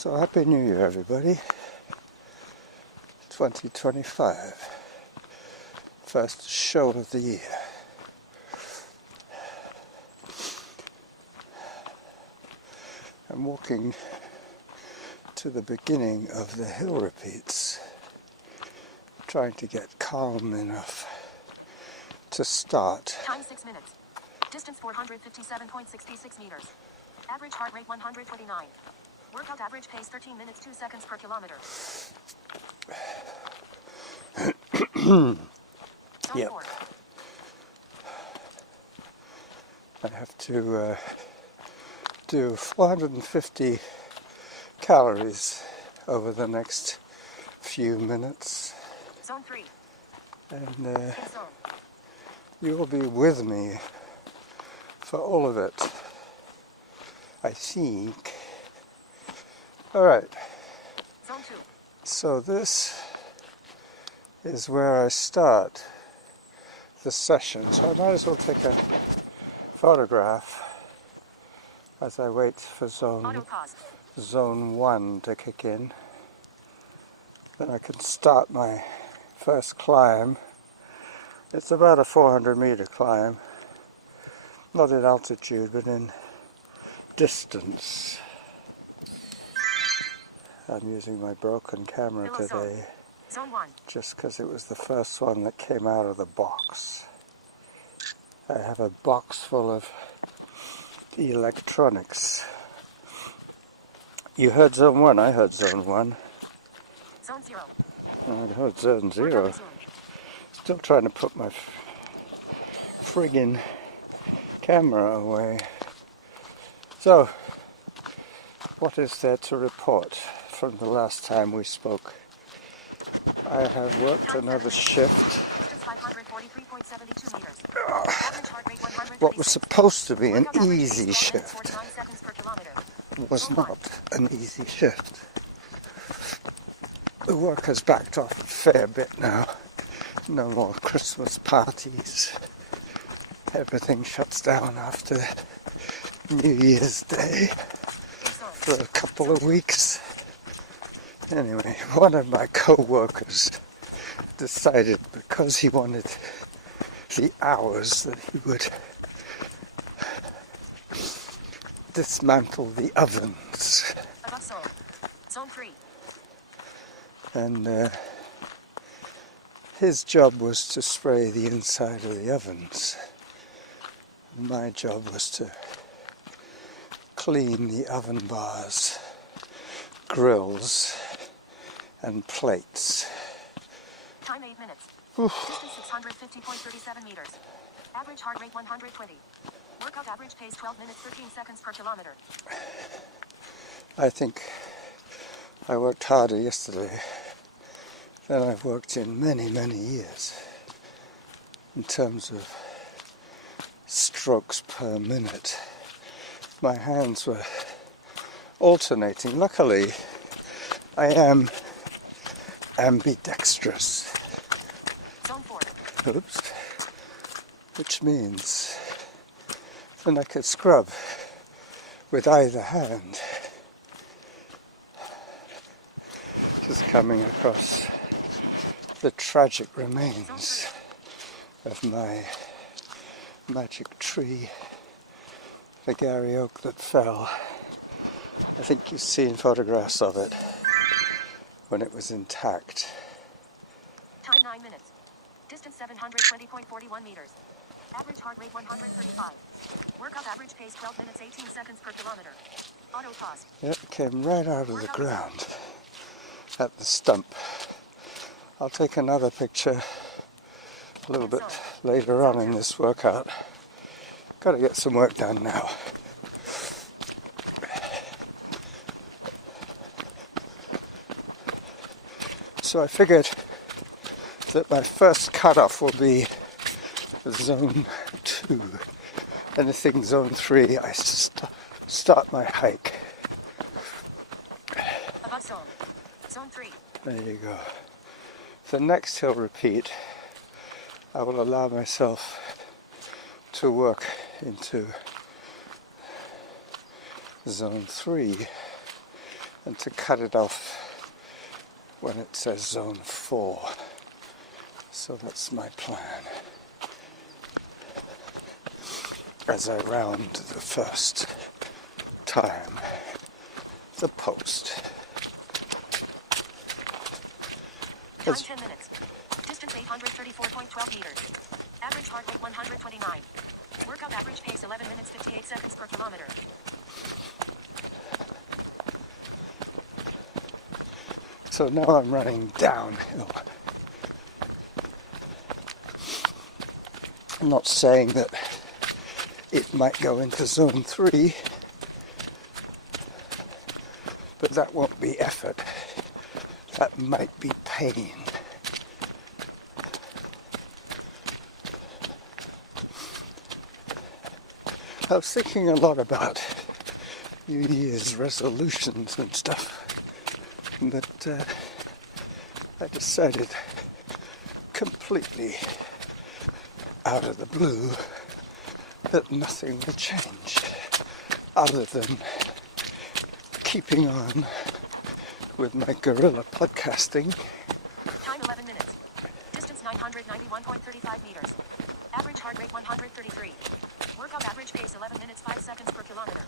So Happy New Year, everybody. 2025. First show of the year. I'm walking to the beginning of the hill repeats, trying to get calm enough to start. Time 6 minutes. Distance 457.66 meters. Average heart rate 129. Workout average pace 13 minutes 2 seconds per kilometer. Yep. I have to do 450 calories over the next few minutes. Zone 3. And you will be with me for all of it, I think. Alright, Zone 2. so this is where I start the session, so I might as well take a photograph as I wait for zone 1 to kick in. Then I can start my first climb. It's about a 400 meter climb, not in altitude but in distance. I'm using my broken camera today just because it was the first one that came out of the box. I have a box full of electronics. You heard zone 1, I heard zone 1. Zone 0. I heard zone 0. Still trying to put my friggin' camera away. So, what is there to report from the last time we spoke? I have worked another shift. What was supposed to be an easy shift was not an easy shift. The work has backed off a fair bit now. No more Christmas parties. Everything shuts down after New Year's Day for a couple of weeks. Anyway, one of my co-workers decided because he wanted the hours that he would dismantle the ovens. Zone 3. And his job was to spray the inside of the ovens. My job was to clean the oven bars, grills, and plates. Time 8 minutes. Oof. Distance 650.37 meters. Average heart rate 120. Workout average pace 12 minutes 13 seconds per kilometer. I think I worked harder yesterday than I've worked in many, many years in terms of strokes per minute. My hands were alternating. Luckily, I am ambidextrous. Zone 4. Oops. Which means then I could scrub with either hand. Just coming across the tragic remains of my magic tree, the Gary oak that fell. I think you've seen photographs of it when it was intact. Time 9 minutes. Distance 720.41 meters. Average heart rate 135. Workout average pace 12 minutes 18 seconds per kilometer. Auto pause. It came right out of the ground at the stump. I'll take another picture a little bit later on in this workout. Got to get some work done now. So I figured that my first cutoff will be zone 2. Anything zone 3, I start my hike. Above zone. Zone 3. There you go. The next hill repeat, I will allow myself to work into zone 3 and to cut it off when it says zone 4. So that's my plan as I round the first time the post. Time 10 minutes. Distance 834.12 meters. Average heart rate 129. Workout average pace 11 minutes 58 seconds per kilometer. So now I'm running downhill. I'm not saying that it might go into zone 3, but that won't be effort. That might be pain. I was thinking a lot about New Year's resolutions and stuff, but I decided completely out of the blue that nothing would change other than keeping on with my guerrilla podcasting. Time 11 minutes. Distance 991.35 meters. Average heart rate 133. Workout average pace 11 minutes 5 seconds per kilometer.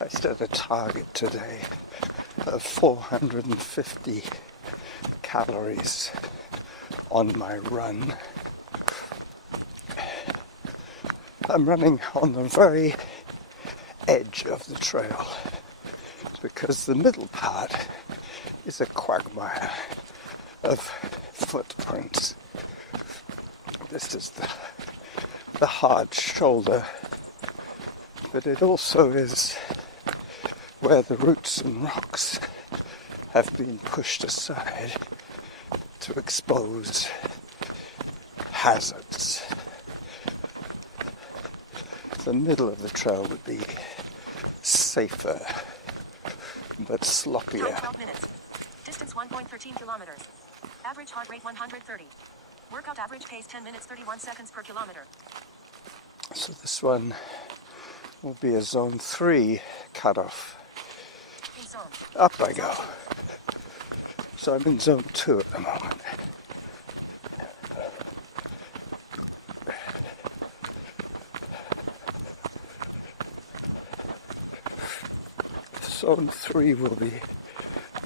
I set a target today of 450 calories on my run. I'm running on the very edge of the trail because the middle part is a quagmire of footprints. This is the hard shoulder, but it also is where the roots and rocks have been pushed aside to expose hazards. The middle of the trail would be safer, but sloppier. Time 12 minutes. Distance 1.13 kilometers. Average heart rate 130. Workout average pace 10 minutes 31 seconds per kilometer. So this one will be a zone 3 cutoff. In zone. Up I go. So I'm in zone 2 at the moment. Zone 3 will be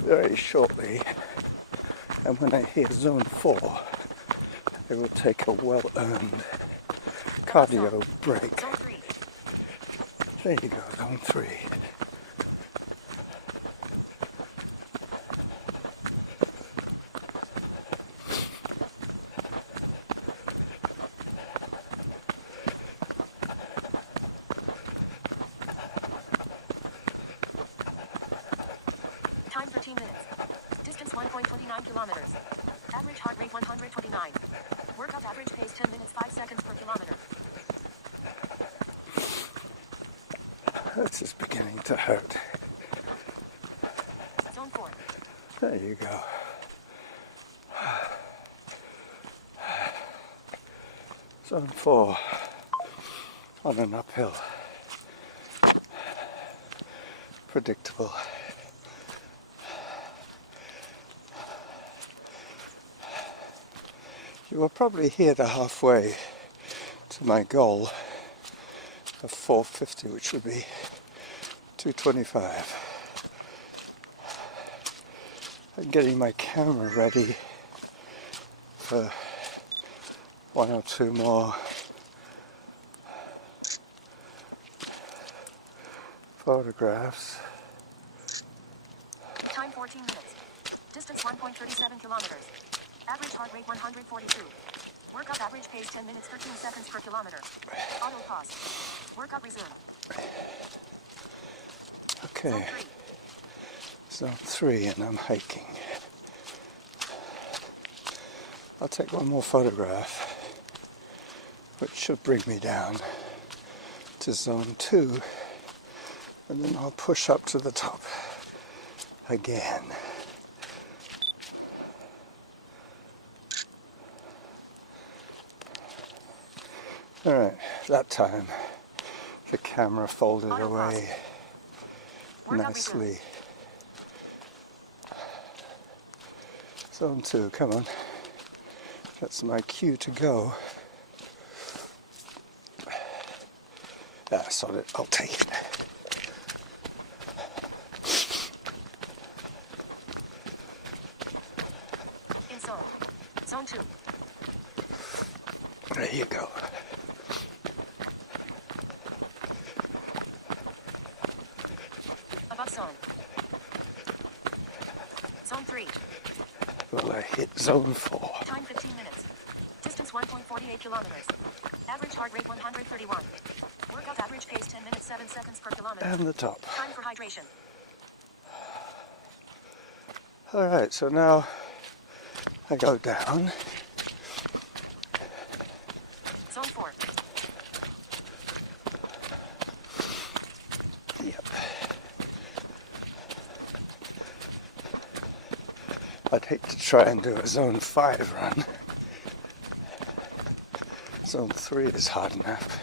very shortly, and when I hear zone 4, I will take a well-earned cardio break. Zone 3. There you go, zone 3. Time 13 minutes. Distance 1.29 kilometers. Average heart rate 129. Workout average pace 10 minutes 5 seconds per kilometer. This is beginning to hurt. Zone 4. There you go. Zone 4 on an uphill. Predictable. You will probably hear the halfway to my goal of 450, which would be 225. I'm getting my camera ready for one or two more photographs. Time 14 minutes. Distance 1.37 kilometers. Average heart rate 142. Workout average pace 10 minutes 13 seconds per kilometer. Auto pause. Workout resume. Okay, zone 3, and I'm hiking. I'll take one more photograph, which should bring me down to zone 2, and then I'll push up to the top again. Alright, that time the camera folded Autopause. away Workout nicely. resumes. Zone 2, come on. That's my cue to go. Sod it, I'll take it. In zone. Zone 2. There you go. Above zone. Zone 3. Will I hit zone 4? Time 15 minutes. Distance 1.48 kilometers. Average heart rate 131. Workout average pace 10 minutes 7 seconds per kilometer. And the top. Time for hydration. Alright, so now I go down. Zone 4. Yep. I'd hate to try and do a zone 5 run. Zone 3 is hard enough.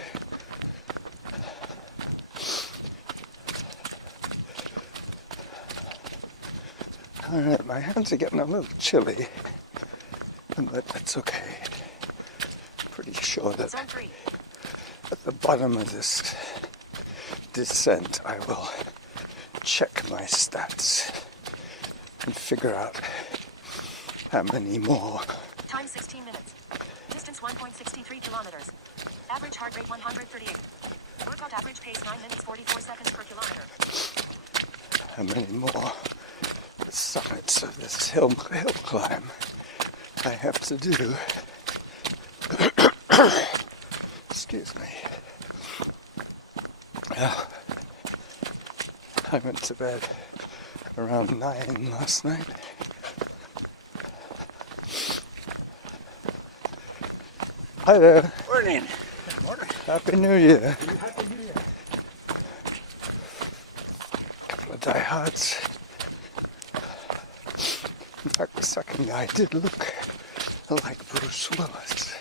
Alright, my hands are getting a little chilly, but that's okay. Pretty sure that Zone 3. at the bottom of this descent I will check my stats and figure out how many more. Time 16 minutes. Distance 1.63 kilometers. Average heart rate 138. Workout average pace 9 minutes 44 seconds per kilometer. How many more summits of this hill climb I have to do. Excuse me. I went to bed around 9 last night. Hi there. Morning. Morning. Happy New Year. Happy New Year. Couple of diehards. In fact, the second guy did look like Bruce Willis.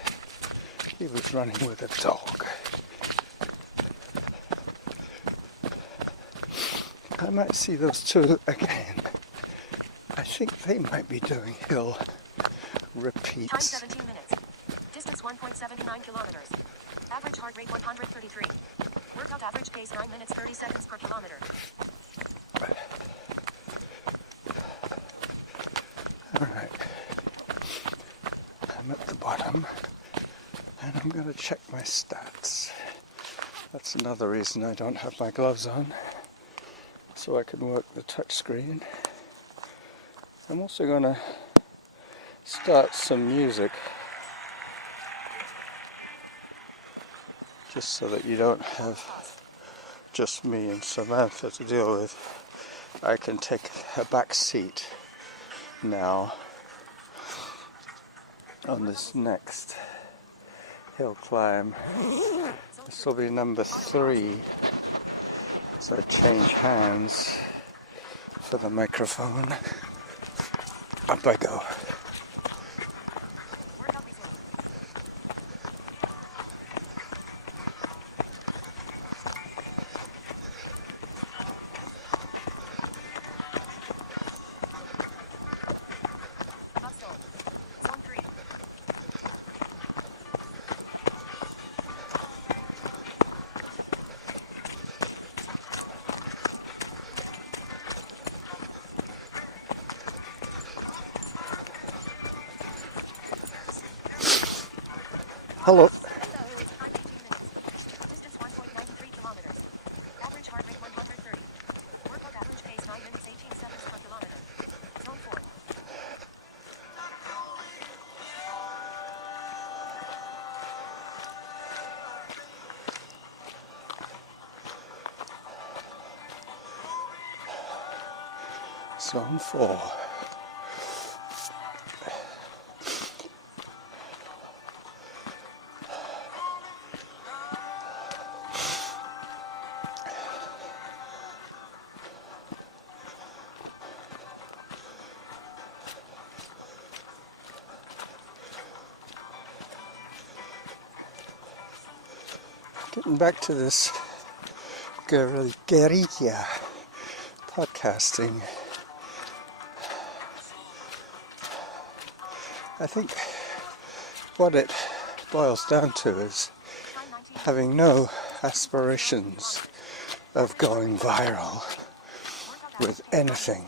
He was running with a dog. I might see those two again. I think they might be doing hill Time repeats. 17 minutes. Distance 1.79 kilometers. Average heart rate 133. Workout average pace 9 minutes 30 seconds per kilometer. Alright. I'm at the bottom and I'm going to check my stats. That's another reason I don't have my gloves on, so I can work the touch screen. I'm also going to start some music just so that you don't have just me and Samantha to deal with. I can take a back seat now on this next hill climb. This will be number 3 as I change hands for the microphone. Up I go. Workout resumed. Above zone. Zone 3. Hello. Time 18 minutes. Distance 1.93 kilometers. Average heart rate 130. Workout average pace 9 minutes 18 seconds per kilometer. Zone 4. Zone 4. Getting back to this guerrilla podcasting. I think what it boils down to is having no aspirations of going viral with anything,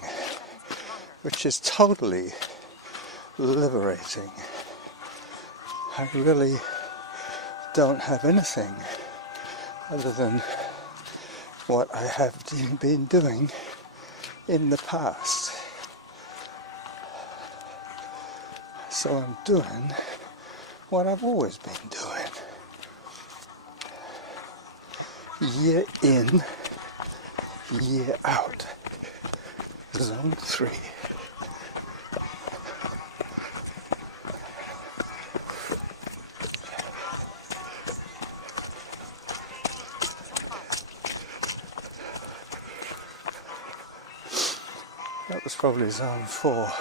which is totally liberating. I really don't have anything other than what I have been doing in the past. So I'm doing what I've always been doing. Year in, year out. Zone 3. That was probably zone 4.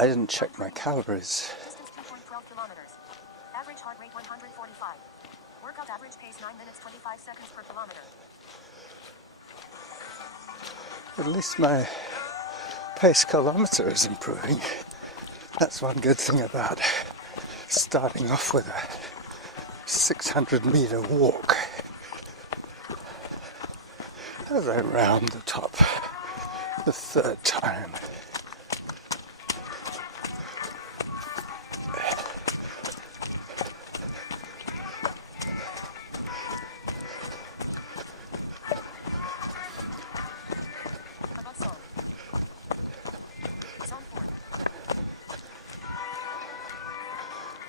I didn't check my calories. Distance 2.12 kilometers. Average heart rate 145. Workout average pace 9 minutes 25 seconds per kilometer. At least my pace kilometer is improving. That's one good thing about starting off with a 600-meter walk. As I round the top the third time.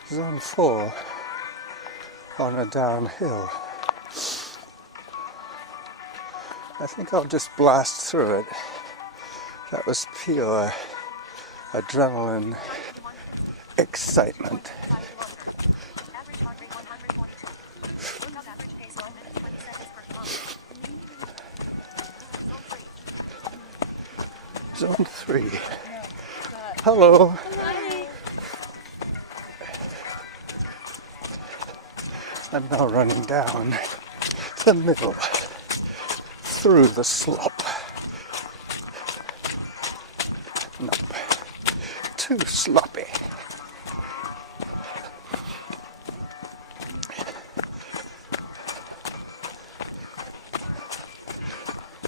Zone 4 on a downhill. I think I'll just blast through it. That was pure adrenaline excitement. Zone 3. Hello. I'm now running down the middle through the slop. Nope. Too sloppy.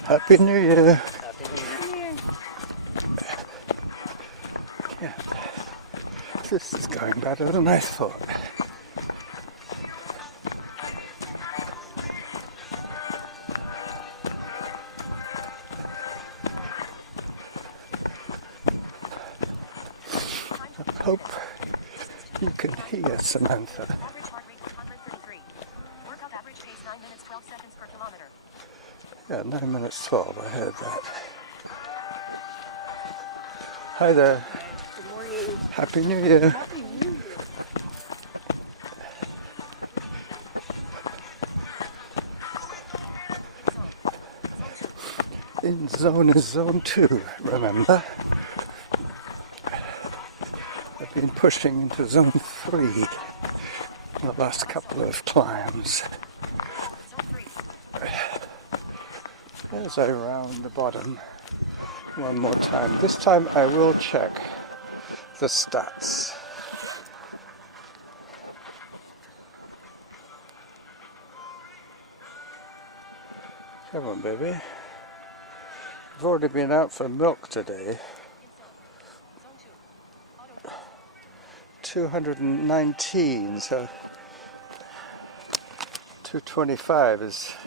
Happy New Year. Happy New Year. Yeah. This is going better than I thought. I hope you can hear Samantha. Average heart rate 133. Workout average pace 9 minutes 12 seconds per kilometer. Yeah, 9 minutes 12, I heard that. Hi there. Good morning. Happy New Year. Happy New Year. In zone is zone 2, remember? I've been pushing into zone 3 in the last couple of climbs. As I round the bottom one more time. This time I will check the stats. Come on, baby. I've already been out for milk today. 219, so 225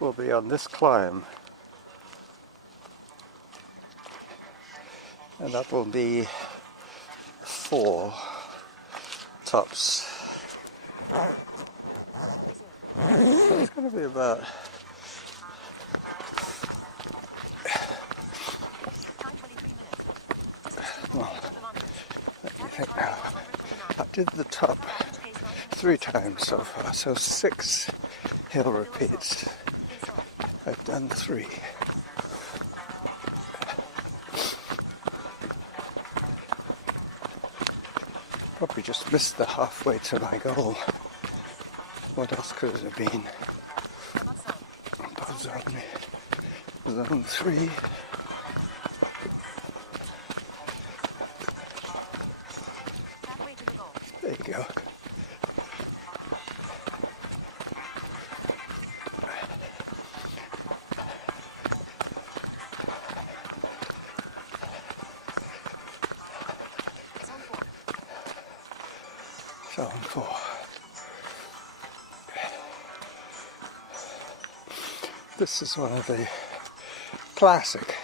will be on this climb. And that will be 4 tops. So it's going to be about let me think now. I did the top 3 times so far, so 6 hill repeats. I've done 3. Probably just missed the halfway to my goal. What else could it have been? Above zone. Zone 3. Halfway to the goal. There you go. Zone 4. Zone 4. This is one of the classic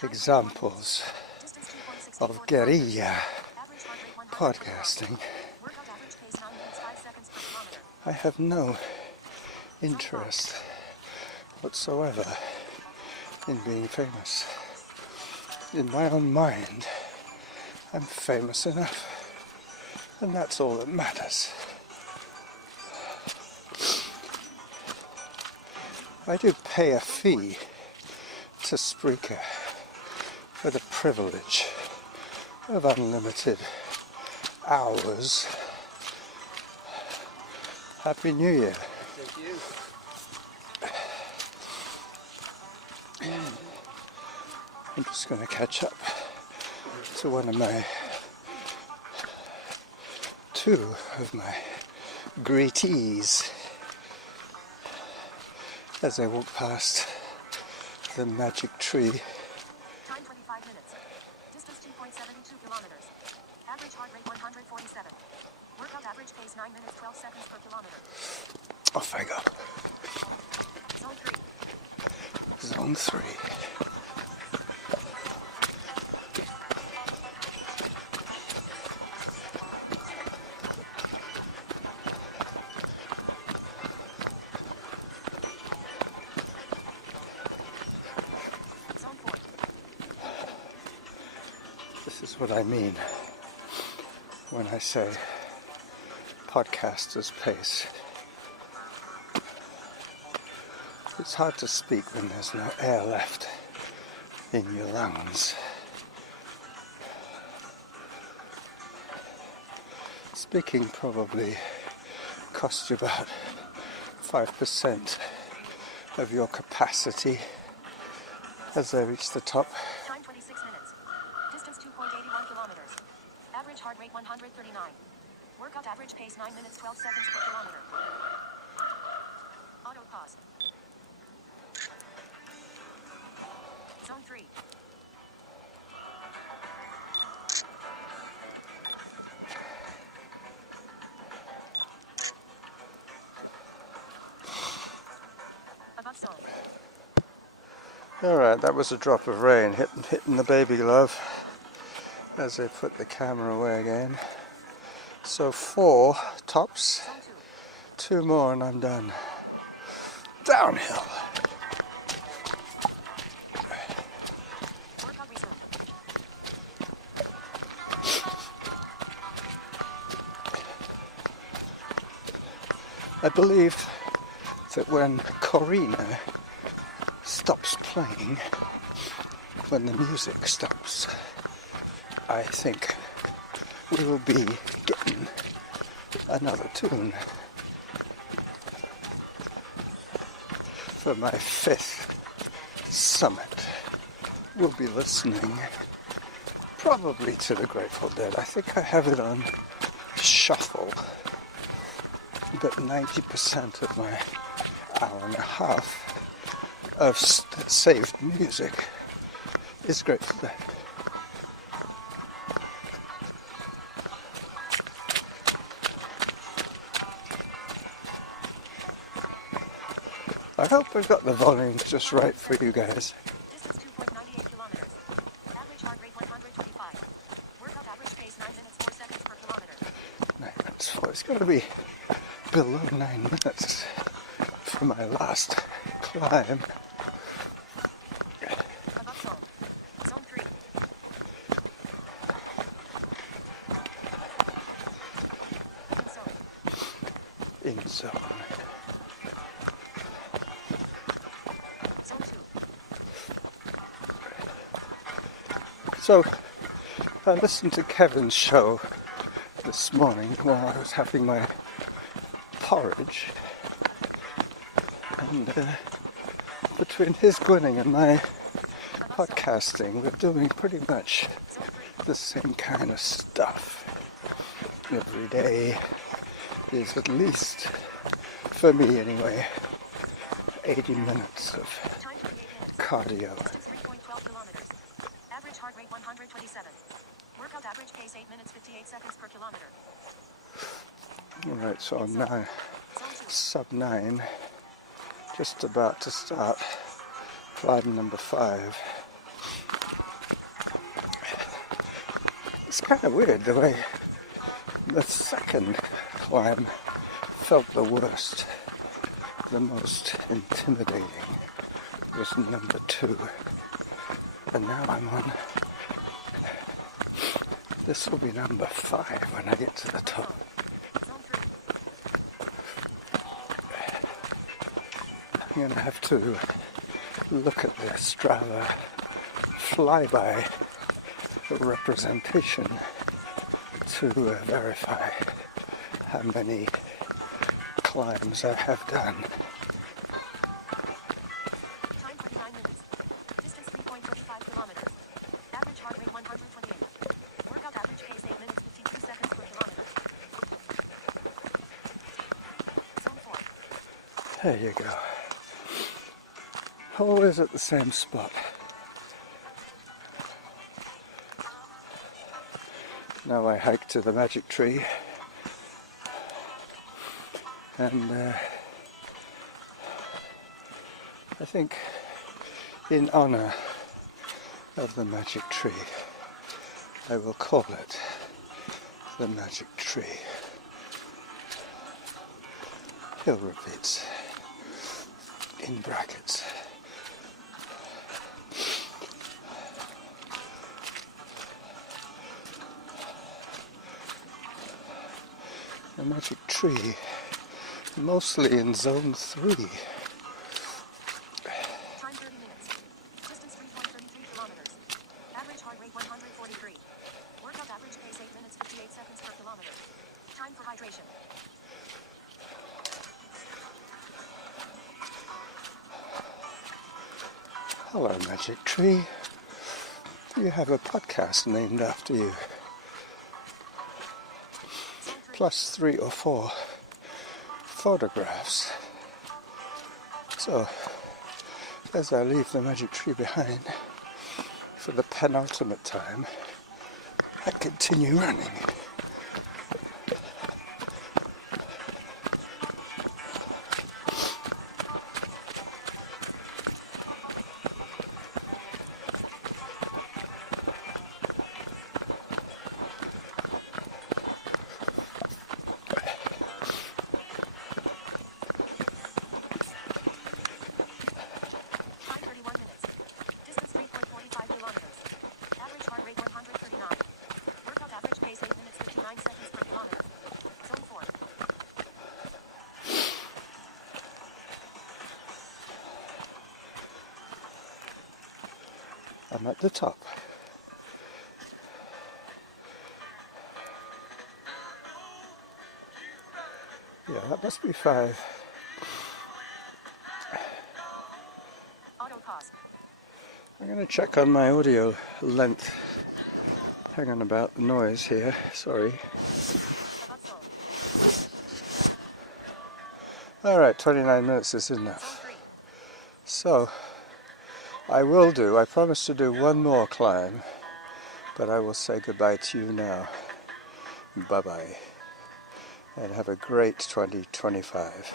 examples Distance 2.6. of guerrilla Average heart rate 100. podcasting. Workout average pace 9 minutes 5 seconds per kilometer. I have no interest whatsoever in being famous. In my own mind, I'm famous enough, and that's all that matters. I do pay a fee to Spreaker for the privilege of unlimited hours. Happy New Year. Thank you. I'm just going to catch up to two of my greeties as I walk past the magic tree. Time 25 minutes. Distance 2.72 kilometers. Average heart rate 147. Workout average pace 9 minutes 12 seconds per kilometer. Off I go. Zone 3. Zone 3. Zone 4. This is what I mean when I say podcaster's pace. It's hard to speak when there's no air left in your lungs. Speaking probably costs you about 5% of your capacity as I reach the top. Time 26 minutes. Distance 2.81 kilometers. Average heart rate 139. Workout average pace 9 minutes 12 seconds per kilometer. Auto pause. Zone 3. Above zone. Alright, that was a drop of rain hitting the baby glove as I put the camera away again. So 4 tops, Zone 2 more and I'm done. Downhill. 2. Workout resumed. I believe that when Corina stops playing, when the music stops, I think we will be getting another tune for my 5th summit. We'll be listening probably to the Grateful Dead. I think I have it on shuffle, but 90% of my hour and a half of saved music is Grateful Dead. I hope I've got the volume just right for you guys. Distance 2.98 kilometers. Average heart rate 125. Workout average pace 9 minutes 4 seconds per kilometer. 9 minutes 4. It's got to be below 9 minutes for my last climb. Above zone. Zone 3. In zone. In zone. Zone 2. So, I listened to Kevin's show this morning while I was having my porridge, and between his grinning and my podcasting, we're doing pretty much the same kind of stuff. Every day is at least, for me anyway, 80 minutes of cardio. Distance 3.12 kilometers. Average heart rate 127. Workout average pace 8 minutes 58 seconds per kilometer. Alright, so I'm now sub 9, just about to start climb number 5. It's kind of weird the way the second climb felt the worst. The most intimidating was number 2. And now I'm on, this will be number 5 when I get to the top. I'm going to have to look at the Strava flyby representation to verify how many climbs I have done. Time 29 minutes. Distance 3.35 kilometers. Average heart rate 128. Workout average pace 8 minutes 52 seconds per kilometer. Zone 4. There you go. Always at the same spot. Now I hike to the magic tree, and I think in honor of the magic tree, I will call it the magic tree. Hill repeats in brackets. The magic tree, mostly in zone 3. Time 30 minutes. Distance 3.33 kilometers. Average heart rate 143. Workout average pace 8 minutes 58 seconds per kilometer. Time for hydration. Hello, magic tree. You have a podcast named after you. Plus 3 or 4 photographs. So, as I leave the magic tree behind for the penultimate time, I continue running. Time 31 minutes. Distance 3.45 kilometers. Average heart rate 139. Workout average pace 8 minutes 59 seconds per kilometer. Zone 4. I'm at the top. Yeah, that must be 5. Auto pause. I'm going to check on my audio length. Hang on about the noise here, sorry. About zone. Alright, 29 minutes is Zone enough. 3. So, I promise to do one more climb, but I will say goodbye to you now. Bye-bye. And have a great 2025.